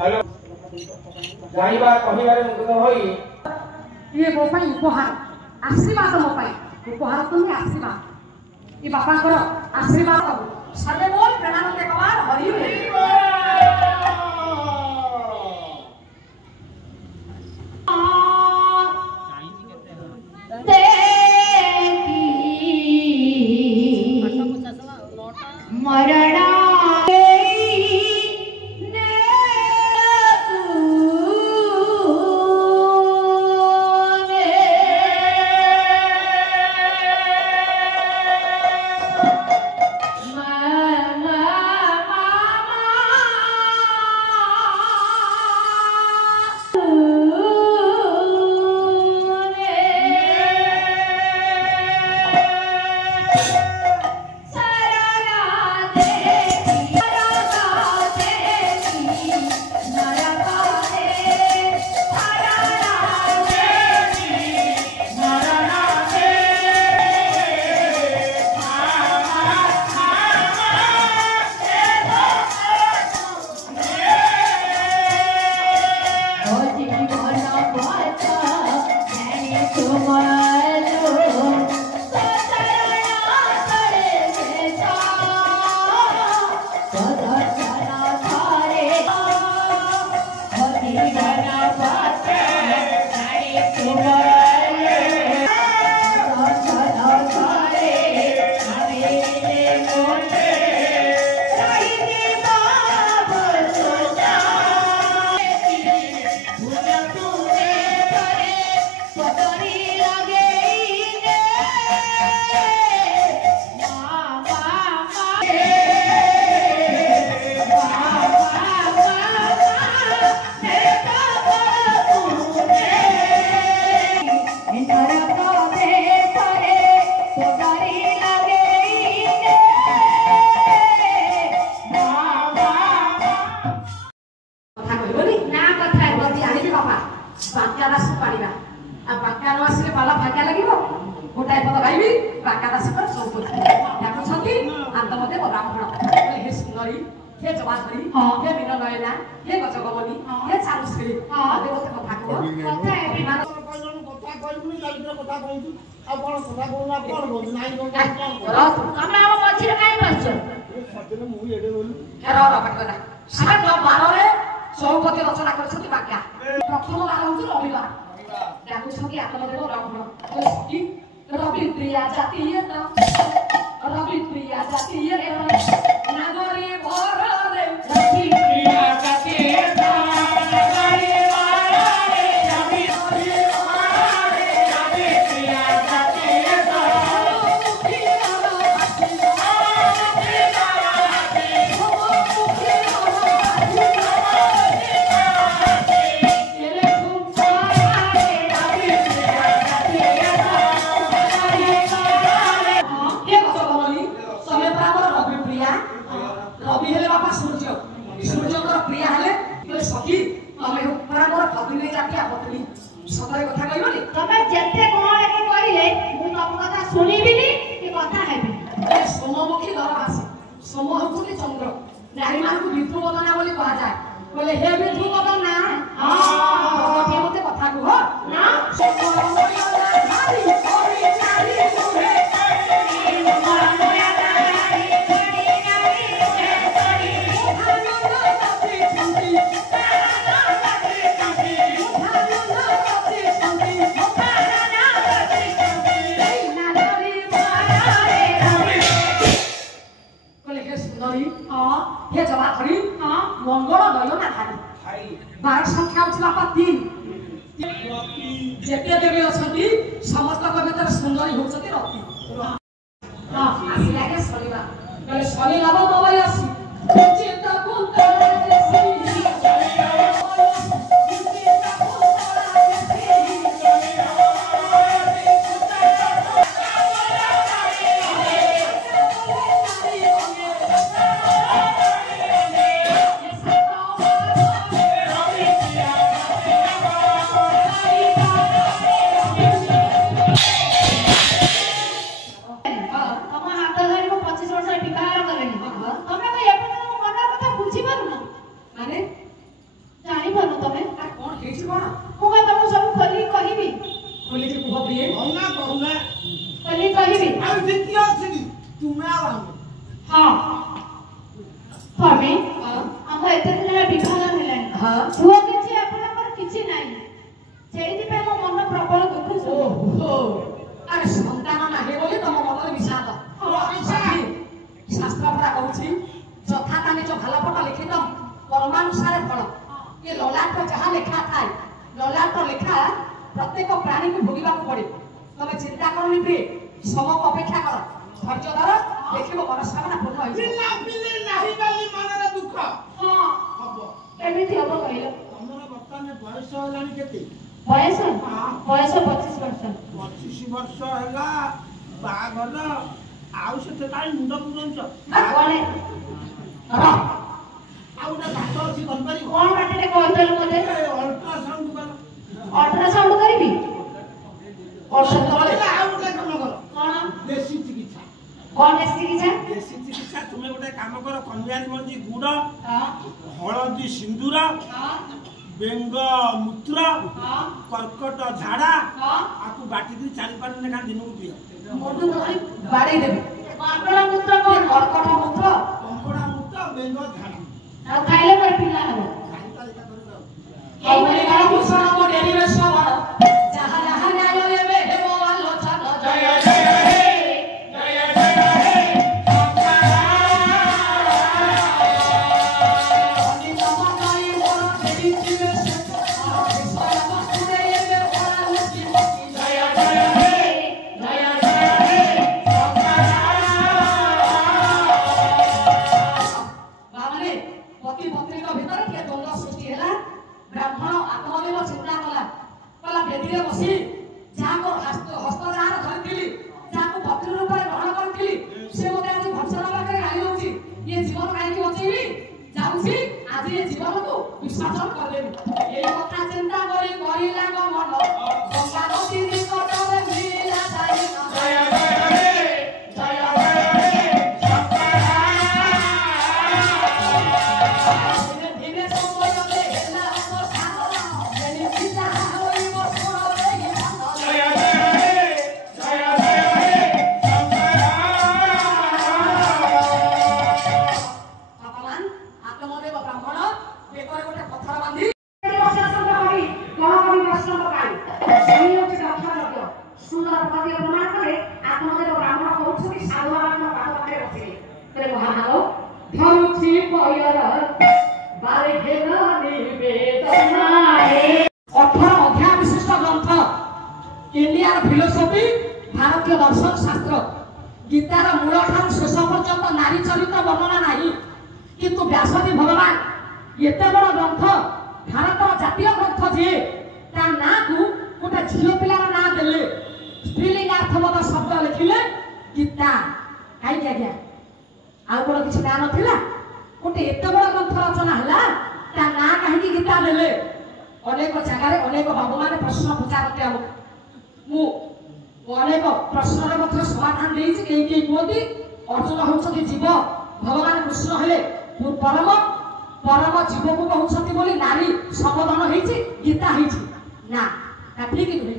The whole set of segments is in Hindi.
हेलो जाइबा कहिबारे मुग्ध होई ये मो पाई उपहार आशीर्वाद मो पाई उपहार तुम आशीर्वाद ये बापा करो आशीर्वाद सर्वे बोल प्रेमानंद कवार हरि मरणा चौपति रचना कर बाक्या प्रथम बार हूँ रविवार डाकुछकी आत्मदेव रवि रवि प्रिया जातीय रवि प्रिया जातीय नागरी भर रे रवि प्रिया जातीय सतरे कथा कहबनी तमे जेते कोन के करिले मु तम कथा सुनिबिनी कि कथा हेबी ए सोममुखी दर भाषी सोम हउछि चंद्र नारी मानकु विष्णु बदना बोली कहा जाय बोले हे विष्णु बदना हां के मते कथा को ना हे जवाब हरी मंगल दयना धारी 12 संख्या होछि बापा 3 जेते देवी अछंती समस्त भीतर सुंदरी होछती रति हां आसी लागे सलिबा बोले सली लाभ मोबाइल आसी चिंता कुंता ଅଛି ଯଥା ତା ନିଜ ଭଲ ପଟ ଲିଖିତ କର୍ମାନୁସାରେ ଫଳ ଏ ଲଲାଟ ଯାହା ଲେଖା ଥାଏ ଲଲାଟ ଲେଖା ପ୍ରତ୍ୟେକ ପ୍ରାଣୀକୁ ଭୋଗିବାକୁ ପଡେ ତମେ ଚିନ୍ତା କରନି ପ୍ରିୟ ସମକୁ ଅପେକ୍ଷା କର ଧୈର୍ଯ୍ୟ ଧର ଦେଖିବ ମନସ୍କାମନା ପୂର୍ଣ୍ଣ ହୋଇଯିବ ନାହିଁ ବୋଲି ମନରେ ଦୁଃଖ ହଁ ହବ ଏମିତି ହବ କହିଲ ତମର ବର୍ତ୍ତମାନ ବୟସ ହେଲାଣି କେତେ ବୟସ 25 ବର୍ଷ 25 ବର୍ଷ ହେଲା ବାହାଘର ଆଉ ସେତେ କାହିଁ ମୁଣ୍ଡ ପୁରଉଛ ଆଉ ଗୋଟେ ବାଟ ଅଛି କରିପାରିବ କଣ ବାଟରେ କହିଦେଲ ମତେ ଅଲ୍ଟ୍ରାସାଉଣ୍ଡ କର ଅଲ୍ଟ୍ରାସାଉଣ୍ଡ କରିବି ଔଷଧ ଆଉ ଗୋଟେ କାମ କର କଣ ଦେଶୀ ଚିକିତ୍ସା କଣ ଚିକିତ୍ସା ଦେଶୀ ଚିକିତ୍ସା ତୁମେ ଗୋଟେ କାମ କର କନ୍ୟାରୀ ମଞ୍ଜି ଗୁଡ ହଁ ହଳଦୀ ସିନ୍ଦୁର ହଁ ବେଙ୍ଗ ମୂତ୍ର ହଁ କର୍କଟ ଝାଡା ହଁ ଆକୁ ବାଟିକି 4-5 ଲେଖା ଦିନକୁ ପିଅ ମୁଣ୍ଡ ଧରି ବାଡେଇ ଦେବି କଙ୍କଡା ମୂତ୍ର କଣ କର୍କଟ ମୂତ୍ର କଙ୍କଡା ମୂତ୍ର ବେଙ୍ଗ ଝାଡା ଆଉ ଖାଇଲେ ପରେ ପିଲା ହବ ଏଇଭଳି ଭୂଷଣ ମୋ ଡେରିରେ ସବର ଯାହା ଯାହା ନ୍ୟାୟ ନେବେ ହେବ ଆଲୋଚନ ଜୟ ଜୟ ହେ ଜୟ ଜୟ ହେ ଅନିତମ ନାଇ ମୋର ଦେଇଥିବେ ବିଶ୍ୱର ବସ୍ତୁରେ ଏବେ ପରାମୁକ୍ତି ଜୟ ଜୟ ହେ ଜୟ ଜୟ ହେ ବାମାନେ ପତି ପତ୍ନୀଙ୍କ ଭିତରେ କିଏ ଦ୍ୱନ୍ଦ୍ୱ ସୃଷ୍ଟି ହେଲା ବ୍ରାହ୍ମଣ ଆତ୍ମଦେବ ଚିନ୍ତା କଲା ବେଦୀରେ ବସି ଯାହାକୁ ହସ୍ତ ଯାହାର ଧରିଥିଲି ଯାହାକୁ ପତ୍ନୀ ରୂପରେ ଗ୍ରହଣ କରିଥିଲି ସେ ମୋତେ ଆଜି ଭର୍ସନା ପାଖରେ ଗାଳି ଦଉଛି ଇଏ ଜୀବନ କାହିଁକି ବଞ୍ଚେଇବି ଯାଉଛି ଆଜି ଏ ଜୀବନକୁ ବିସର୍ଜନ କରିଦେବି ଏଇ କଥା ଚିନ୍ତା କରି କରିଲା ଗମନ ଗଙ୍ଗା ନଦୀ ନିକଟରେ ମିଳିଲା ତାରି ଜୟ ଜୟ ହେ ଜୟ ଜୟ ହେ ଧୀରେ ସମୟ ହେଲା इंडियार फिलोसफी भारतीय दर्शन शास्त्र गीतार मूल ठार शेष पर्यंत नारी चरित्र वर्णना नहीं किंतु व्यासदेव भगवान एते बड़ ग्रंथ भारत जातीय ग्रंथ जे ता ना को गोटे झील पिलार ना देले स्त्रीलिंगार्थबोध शब्द लिखिले गीता कहीं आज्ञा आउ बड़ किसी ना नथिला गोटे एते बड़ ग्रंथ रचना हला ता ना कहीं गीता देले अनेक जगह अनेक बाबू माने प्रश्न पचारते हमको मु अनेक प्रश्नर समाधान देती कई कहती अर्जुन होती जीव भगवान कृष्ण हेले परम परम जीव को कहते बोली नारी संबोधन होती गीता ना ठीक नुहे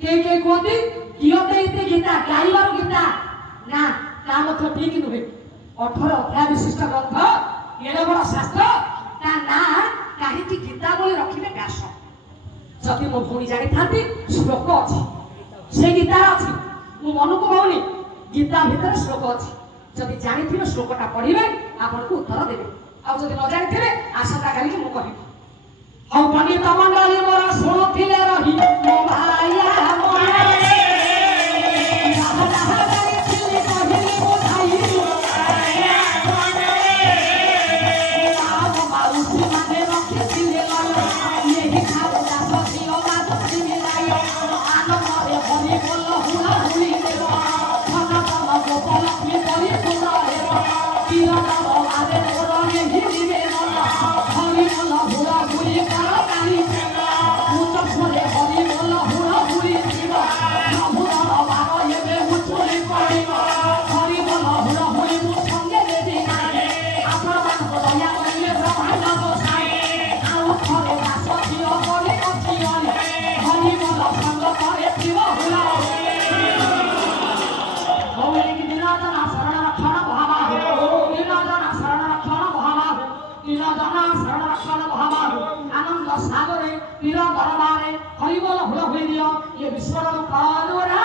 कई कहती किए गीता गाइबार गीता ना मतलब ठीक नुहे 18 अध्याय विशिष्ट ग्रंथ एड़े बड़ शास्त्र ता ना कहीं गीता बोली रखिले व्यास जदि मो भूणी जानी था श्लोक अच्छी से गीता अच्छी मु मन को कहूनी गीता भितर श्लोक अच्छी जदि जानी श्लोकटा पढ़े आपको उत्तर देवे आज न जानी आशा कल मु कह पंडित मंडली मोर शुणुले रही मो भाया आनंद सागरे पीर दरबारे हरिबोल हुल हुई दियो ये विश्वर कानुरा